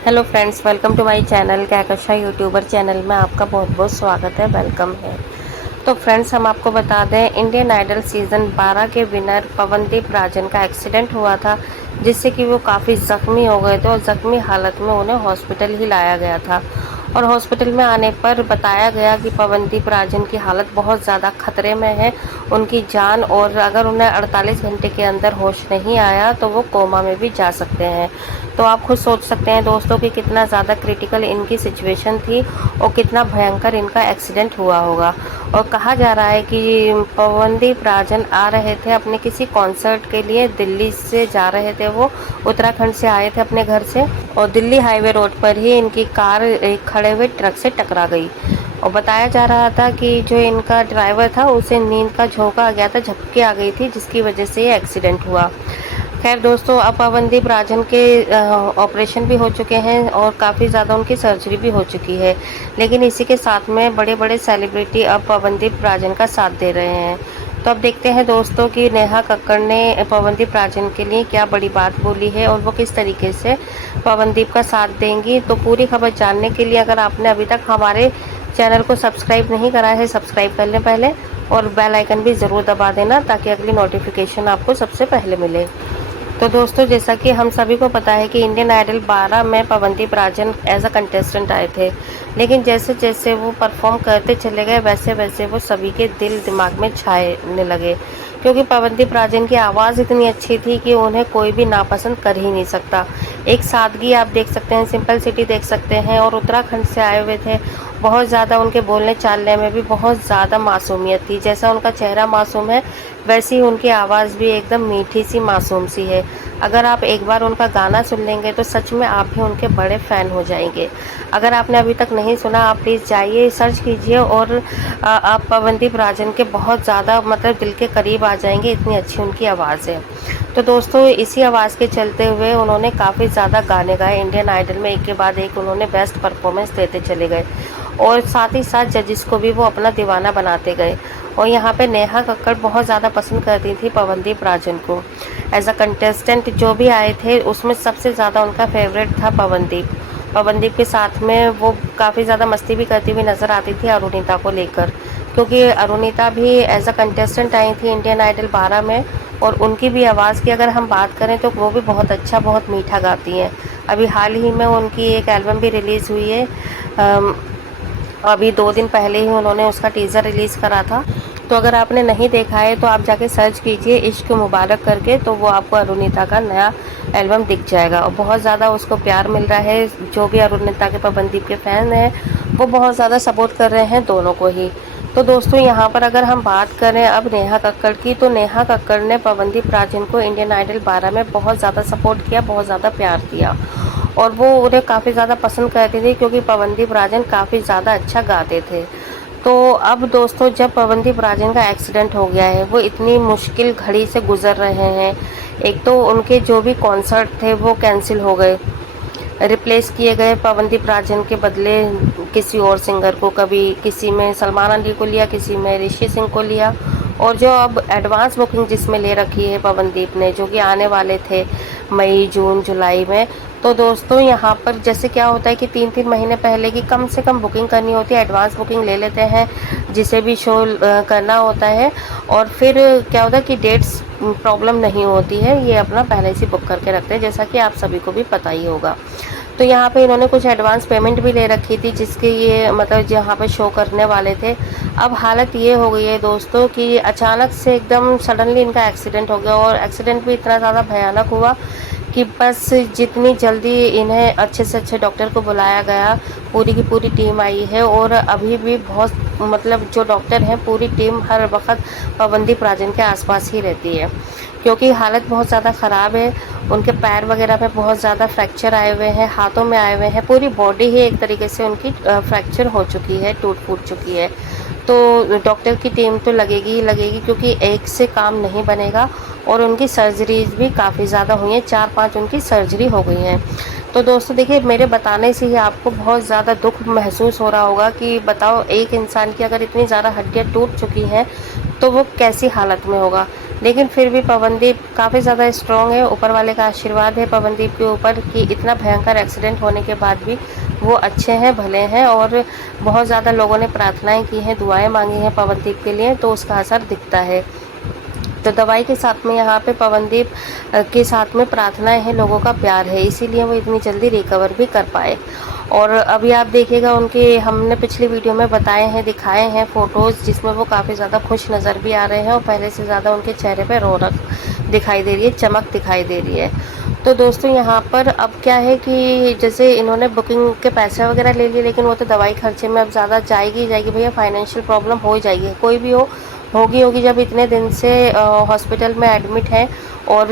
Hello friends, welcome to my channel Kahkasha YouTuber channel में आपका बहुत बहुत स्वागत है, वेलकम है। तो फ्रेंड्स, हम आपको बता दें, इंडियन आइडल सीज़न 12 के विनर पवनदीप राजन का एक्सीडेंट हुआ था, जिससे कि वो काफ़ी ज़ख्मी हो गए थे और ज़ख्मी हालत में उन्हें हॉस्पिटल ही लाया गया था। और हॉस्पिटल में आने पर बताया गया कि पवनदीप राजन की हालत बहुत ज़्यादा खतरे में है, उनकी जान, और अगर उन्हें 48 घंटे के अंदर होश नहीं आया तो वो कोमा में भी जा सकते हैं। तो आप खुद सोच सकते हैं दोस्तों कि कितना ज़्यादा क्रिटिकल इनकी सिचुएशन थी और कितना भयंकर इनका एक्सीडेंट हुआ होगा। और कहा जा रहा है कि पवनदीप राजन आ रहे थे अपने किसी कॉन्सर्ट के लिए, दिल्ली से जा रहे थे, वो उत्तराखंड से आए थे अपने घर से, और दिल्ली हाईवे रोड पर ही इनकी कार एक खड़े हुए ट्रक से टकरा गई। और बताया जा रहा था कि जो इनका ड्राइवर था उसे नींद का झोंका आ गया था, झपकी आ गई थी, जिसकी वजह से ये एक्सीडेंट हुआ। खैर दोस्तों, अब पवनदीप राजन के ऑपरेशन भी हो चुके हैं और काफ़ी ज़्यादा उनकी सर्जरी भी हो चुकी है, लेकिन इसी के साथ में बड़े बड़े सेलिब्रिटी अब पवनदीप राजन का साथ दे रहे हैं। तो अब देखते हैं दोस्तों कि नेहा कक्कड़ ने पवनदीप राजन के लिए क्या बड़ी बात बोली है और वो किस तरीके से पवनदीप का साथ देंगी। तो पूरी खबर जानने के लिए अगर आपने अभी तक हमारे चैनल को सब्सक्राइब नहीं करा है, सब्सक्राइब कर लें पहले, और बेल आइकन भी ज़रूर दबा देना ताकि अगली नोटिफिकेशन आपको सबसे पहले मिले। तो दोस्तों, जैसा कि हम सभी को पता है कि इंडियन आइडल 12 में Pawandeep Rajan as a contestant आए थे, लेकिन जैसे जैसे वो परफॉर्म करते चले गए वैसे वैसे वो सभी के दिल दिमाग में छाने लगे, क्योंकि पवनदीप राजन की आवाज़ इतनी अच्छी थी कि उन्हें कोई भी नापसंद कर ही नहीं सकता। एक सादगी आप देख सकते हैं, सिंपलिसिटी देख सकते हैं, और उत्तराखंड से आए हुए थे। बहुत ज़्यादा उनके बोलने चालने में भी बहुत ज़्यादा मासूमियत थी। जैसा उनका चेहरा मासूम है, वैसी ही उनकी आवाज़ भी एकदम मीठी सी मासूम सी है। अगर आप एक बार उनका गाना सुन लेंगे तो सच में आप भी उनके बड़े फ़ैन हो जाएंगे। अगर आपने अभी तक नहीं सुना, आप प्लीज़ जाइए, सर्च कीजिए, और आप पवनदीप राजन के बहुत ज़्यादा मतलब दिल के करीब आ जाएंगे, इतनी अच्छी उनकी आवाज़ है। तो दोस्तों, इसी आवाज़ के चलते हुए उन्होंने काफ़ी ज़्यादा गाने गाए इंडियन आइडल में, एक के बाद एक उन्होंने बेस्ट परफॉर्मेंस देते चले गए, और साथ ही साथ जजिस को भी वो अपना दीवाना बनाते गए। और यहाँ पे नेहा कक्कड़ बहुत ज़्यादा पसंद करती थी पवनदीप राजन को। एज अ कंटेस्टेंट जो भी आए थे उसमें सबसे ज़्यादा उनका फेवरेट था पवनदीप। पवनदीप के साथ में वो काफ़ी ज़्यादा मस्ती भी करती हुई नज़र आती थी अरुणिता को लेकर, क्योंकि अरुणिता भी एज अ कंटेस्टेंट आई थी इंडियन आइडल 12 में, और उनकी भी आवाज़ की अगर हम बात करें तो वो भी बहुत अच्छा, बहुत मीठा गाती हैं। अभी हाल ही में उनकी एक एल्बम भी रिलीज़ हुई है, अभी 2 दिन पहले ही उन्होंने उसका टीज़र रिलीज़ करा था। तो अगर आपने नहीं देखा है तो आप जाके सर्च कीजिए इश्क मुबारक करके, तो वो आपको अरुणिता का नया एल्बम दिख जाएगा, और बहुत ज़्यादा उसको प्यार मिल रहा है। जो भी अरुणिता के पवनदीप के फ़ैन हैं वो बहुत ज़्यादा सपोर्ट कर रहे हैं दोनों को ही। तो दोस्तों, यहाँ पर अगर हम बात करें अब नेहा कक्कड़ की, तो नेहा कक्कड़ ने पवनदीप राजन को इंडियन आइडल 12 में बहुत ज़्यादा सपोर्ट किया, बहुत ज़्यादा प्यार दिया, और वो उन्हें काफ़ी ज़्यादा पसंद करती थी क्योंकि पवनदीप राजन काफ़ी ज़्यादा अच्छा गाते थे। तो अब दोस्तों, जब पवनदीप राजन का एक्सीडेंट हो गया है, वो इतनी मुश्किल घड़ी से गुजर रहे हैं। एक तो उनके जो भी कॉन्सर्ट थे वो कैंसिल हो गए, रिप्लेस किए गए पवनदीप राजन के बदले किसी और सिंगर को, कभी किसी में सलमान अली को लिया, किसी में ऋषि सिंह को लिया, और जो अब एडवांस बुकिंग जिसमें ले रखी है पवनदीप ने, जो कि आने वाले थे मई, जून, जुलाई में। तो दोस्तों, यहाँ पर जैसे क्या होता है कि 3-3 महीने पहले की कम से कम बुकिंग करनी होती है, एडवांस बुकिंग ले लेते हैं जिसे भी शो करना होता है, और फिर क्या होता है कि डेट्स प्रॉब्लम नहीं होती है, ये अपना पहले से बुक करके रखते हैं, जैसा कि आप सभी को भी पता ही होगा। तो यहाँ पे इन्होंने कुछ एडवांस पेमेंट भी ले रखी थी, जिसके ये मतलब जहाँ पे शो करने वाले थे। अब हालत ये हो गई है दोस्तों कि अचानक से एकदम सडनली इनका एक्सीडेंट हो गया, और एक्सीडेंट भी इतना ज़्यादा भयानक हुआ कि बस जितनी जल्दी इन्हें अच्छे से अच्छे डॉक्टर को बुलाया गया, पूरी की पूरी टीम आई है, और अभी भी बहुत मतलब जो डॉक्टर हैं, पूरी टीम हर वक्त पवनदीप राजन के आसपास ही रहती है, क्योंकि हालत बहुत ज़्यादा ख़राब है। उनके पैर वगैरह में बहुत ज़्यादा फ्रैक्चर आए हुए हैं, हाथों में आए हुए हैं, पूरी बॉडी ही एक तरीके से उनकी फ्रैक्चर हो चुकी है, टूट फूट चुकी है। तो डॉक्टर की टीम तो लगेगी ही लगेगी, क्योंकि एक से काम नहीं बनेगा, और उनकी सर्जरीज भी काफ़ी ज़्यादा हुई हैं, 4-5 उनकी सर्जरी हो गई हैं। तो दोस्तों देखिए, मेरे बताने से ही आपको बहुत ज़्यादा दुख महसूस हो रहा होगा कि बताओ, एक इंसान की अगर इतनी ज़्यादा हड्डियाँ टूट चुकी हैं तो वो कैसी हालत में होगा। लेकिन फिर भी पवनदीप काफ़ी ज़्यादा स्ट्रॉन्ग है। ऊपर वाले का आशीर्वाद है पवनदीप के ऊपर कि इतना भयंकर एक्सीडेंट होने के बाद भी वो अच्छे हैं, भले हैं, और बहुत ज़्यादा लोगों ने प्रार्थनाएं की हैं, दुआएं मांगी हैं पवनदीप के लिए, तो उसका असर दिखता है। तो दवाई के साथ में यहाँ पे पवनदीप के साथ में प्रार्थनाएं हैं, लोगों का प्यार है, इसीलिए वो इतनी जल्दी रिकवर भी कर पाए। और अभी आप देखिएगा उनके, हमने पिछली वीडियो में बताए हैं, दिखाए हैं फ़ोटोज़, जिसमें वो काफ़ी ज़्यादा खुश नज़र भी आ रहे हैं और पहले से ज़्यादा उनके चेहरे पे रौनक दिखाई दे रही है, चमक दिखाई दे रही है। तो दोस्तों यहाँ पर अब क्या है कि जैसे इन्होंने बुकिंग के पैसे वगैरह ले लिए, लेकिन वो तो दवाई खर्चे में अब ज़्यादा जाएगी ही जाएगी भैया, फाइनेंशियल प्रॉब्लम हो ही जाएगी, कोई भी होगी जब इतने दिन से हॉस्पिटल में एडमिट है। और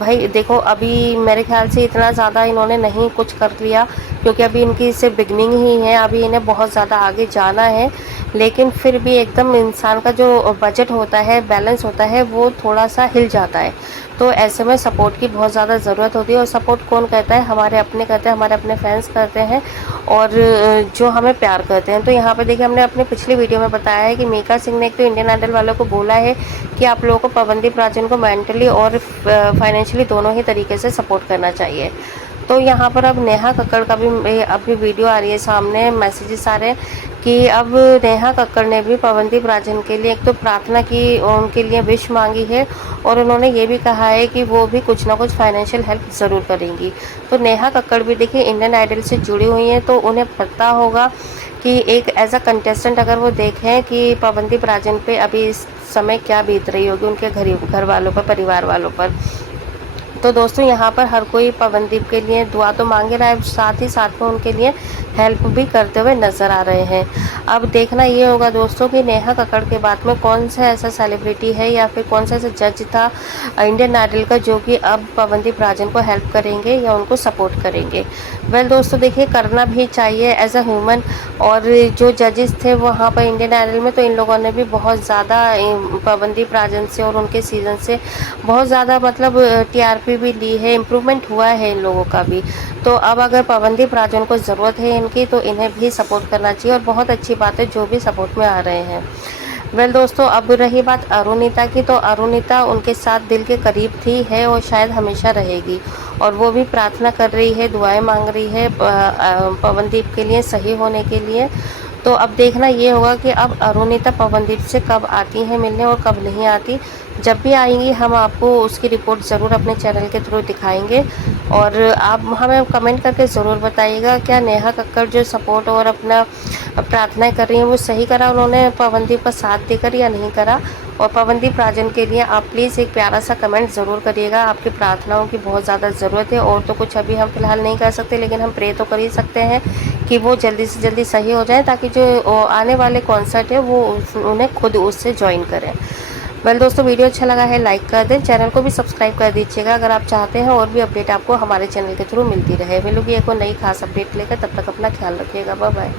भाई देखो, अभी मेरे ख्याल से इतना ज़्यादा इन्होंने नहीं कुछ कर लिया, क्योंकि अभी इनकी सिर्फ बिगनिंग ही है, अभी इन्हें बहुत ज़्यादा आगे जाना है। लेकिन फिर भी एकदम इंसान का जो बजट होता है, बैलेंस होता है, वो थोड़ा सा हिल जाता है। तो ऐसे में सपोर्ट की बहुत ज़्यादा ज़रूरत होती है। और सपोर्ट कौन करता है? हमारे अपने करते हैं, हमारे अपने फैंस करते हैं, और जो हमें प्यार करते हैं। तो यहाँ पे देखिए, हमने अपनी पिछली वीडियो में बताया है कि मीका सिंह ने एक तो इंडियन आइडल वालों को बोला है कि आप लोगों को पवनदीप राजन को मेंटली और फाइनेंशियली दोनों ही तरीके से सपोर्ट करना चाहिए। तो यहाँ पर अब नेहा कक्कड़ का भी अभी वीडियो आ रही है सामने, मैसेजेस आ रहे हैं कि अब नेहा कक्कड़ ने भी पवनदीप राजन के लिए एक तो प्रार्थना की, उनके लिए विश मांगी है, और उन्होंने ये भी कहा है कि वो भी कुछ ना कुछ फाइनेंशियल हेल्प ज़रूर करेंगी। तो नेहा कक्कड़ भी देखिए इंडियन आइडल से जुड़ी हुई हैं, तो उन्हें पता होगा कि एक एज अ कंटेस्टेंट अगर वो देखें कि पवनदीप राजन पे अभी इस समय क्या बीत रही होगी उनके घर वालों पर, परिवार वालों पर। तो दोस्तों यहाँ पर हर कोई पवनदीप के लिए दुआ तो मांगे रहा है, साथ ही साथ में उनके लिए हेल्प भी करते हुए नज़र आ रहे हैं। अब देखना ये होगा दोस्तों कि नेहा कक्कड़ के बाद में कौन सा ऐसा सेलिब्रिटी है या फिर कौन सा ऐसा जज था इंडियन आइडल का जो कि अब पवनदीप राजन को हेल्प करेंगे या उनको सपोर्ट करेंगे। वेल दोस्तों देखिए, करना भी चाहिए एज अ ह्यूमन। और जो जजेस थे वहाँ पर इंडियन आइडल में, तो इन लोगों ने भी बहुत ज़्यादा पवनदीप राजन से और उनके सीज़न से बहुत ज़्यादा मतलब टीआरपी भी ली है, इम्प्रूवमेंट हुआ है इन लोगों का भी। तो अब अगर पवनदीप राजन को ज़रूरत है इनकी, तो इन्हें भी सपोर्ट करना चाहिए, और बहुत अच्छी बात है जो भी सपोर्ट में आ रहे हैं। वेल दोस्तों, अब रही बात अरुणिता की, तो अरुणिता उनके साथ दिल के करीब थी, है, और शायद हमेशा रहेगी। और वो भी प्रार्थना कर रही है, दुआएं मांग रही है पवनदीप के लिए सही होने के लिए। तो अब देखना ये होगा कि अब अरुणिता पवनदीप से कब आती हैं मिलने और कब नहीं आती। जब भी आएंगी हम आपको उसकी रिपोर्ट ज़रूर अपने चैनल के थ्रू दिखाएंगे, और आप हमें कमेंट करके ज़रूर बताइएगा क्या नेहा कक्कड़ जो सपोर्ट और अपना प्रार्थनाएं कर रही हैं वो सही करा उन्होंने पवनदीप का साथ देकर या नहीं करा। और पवनदीप राजन के लिए आप प्लीज़ एक प्यारा सा कमेंट ज़रूर करिएगा, आपकी प्रार्थनाओं की बहुत ज़्यादा ज़रूरत है। और तो कुछ अभी हम फिलहाल नहीं कर सकते, लेकिन हम प्रे तो कर ही सकते हैं कि वो जल्दी से जल्दी सही हो जाए, ताकि जो आने वाले कॉन्सर्ट है वो उन्हें खुद उससे ज्वाइन करें। वेल दोस्तों, वीडियो अच्छा लगा है लाइक कर दें, चैनल को भी सब्सक्राइब कर दीजिएगा अगर आप चाहते हैं और भी अपडेट आपको हमारे चैनल के थ्रू मिलती रहे। मिलूंगी एक और नई खास अपडेट लेकर, तब तक अपना ख्याल रखिएगा, बाय बाय।